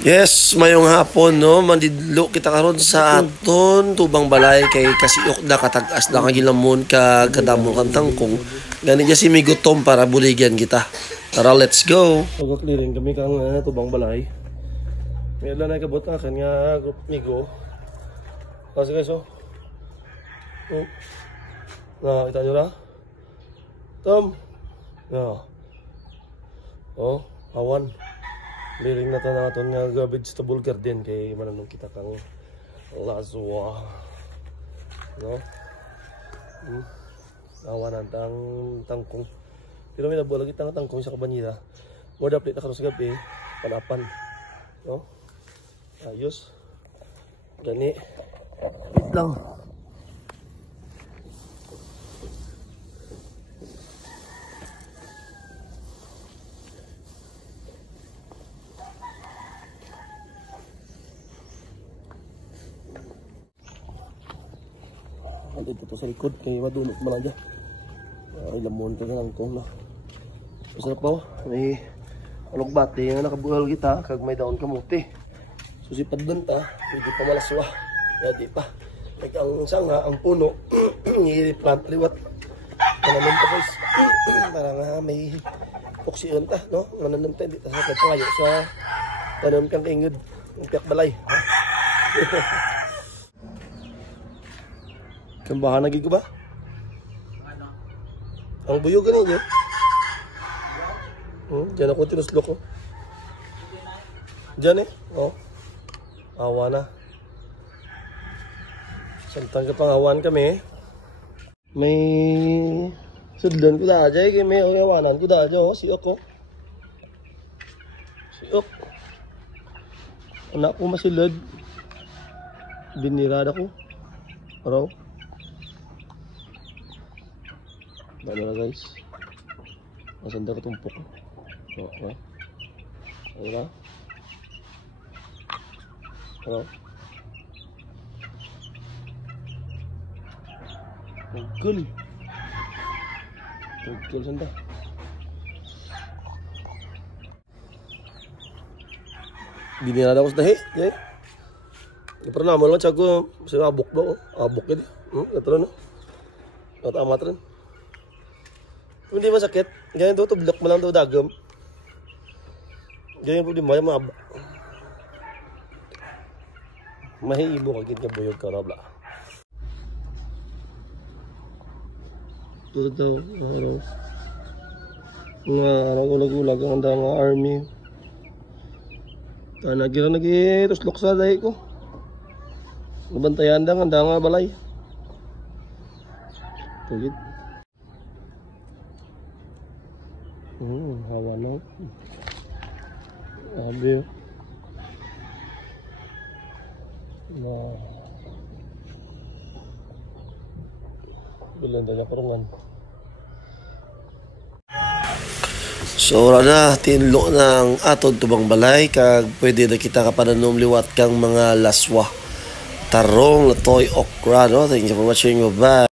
Yes, mayong hapon no, mandidlo kita karon sa aton tubang balay kay kasiok na katag-as na kagilamon ka kadamo kan tangkong. Gani ja si migutom para buligyan kita. Tara, let's go. Pag-clearing kami kang tubang balay. May ilan na kabot na kan nga group migo. Kasi guys oh. Nah, kita nyo na. Tom. Nah. Oh, awan. Liring na natin nga vegetable garden kay mananong kita kang laswa. No? Awan ang tangkong. Pero may nabulag itang tangkong sa kabanyera. More update na karon sa gabi. Panapan. No? Ayos. Gani. Wait lang. Dito sa likod kay madunot man lang dyan. Ay lamon ka lang kong na. Masarap po. May alugbati nga nakabuhal kita kag may daon kamuti. Susipad dun ta. Hindi pa malaswa. Kaya di pa. Kaya ang sanga, ang puno i-plant liwat. Mananom pa guys. Para nga may oksiyon ta. No? Mananom ta. Hindi ta sa kayo sa tanom kang ingod. Ang piyak balay. Kambahan lagi ko ba? Ang buyog ganin dyan. Diyan ako tinuslok ko. Diyan eh. Oh. Awa na. Samtang kapangawan kami. May sudlan ko dahil kaya may awanan ko dahil oh. Siok ko. Siok. Anak ko masilad. Binirada ko. Araw. Dalo na guys. Masanda ka tumpok. Okay. Ayun na. Ano? Tugkol. Tugkol sanda. Binirada ko sa dahi. Okay. Pernah mo naman siya ko sa abok ba? Abok yun. Ito na. At amat rin. Hindi masakit. Ganyan daw, tublok mo lang daw dagam. Ganyan po di mo, yung mga mahiibo kagit nga buyog ka na bla. Ito daw, mga ulag-ulag ang handa nga army. Nagira nag-tuslok sa dahi ko. Nabantayan ang handa nga balay. Tulit. Hawa na. Abi. Nah. Bilang dala kurungan. So na tinlo ng atod tubang balay kag pwede na kita kapananom liwat kang mga laswa. Tarong, latoy, okra, no? Thank you for watching. Bye.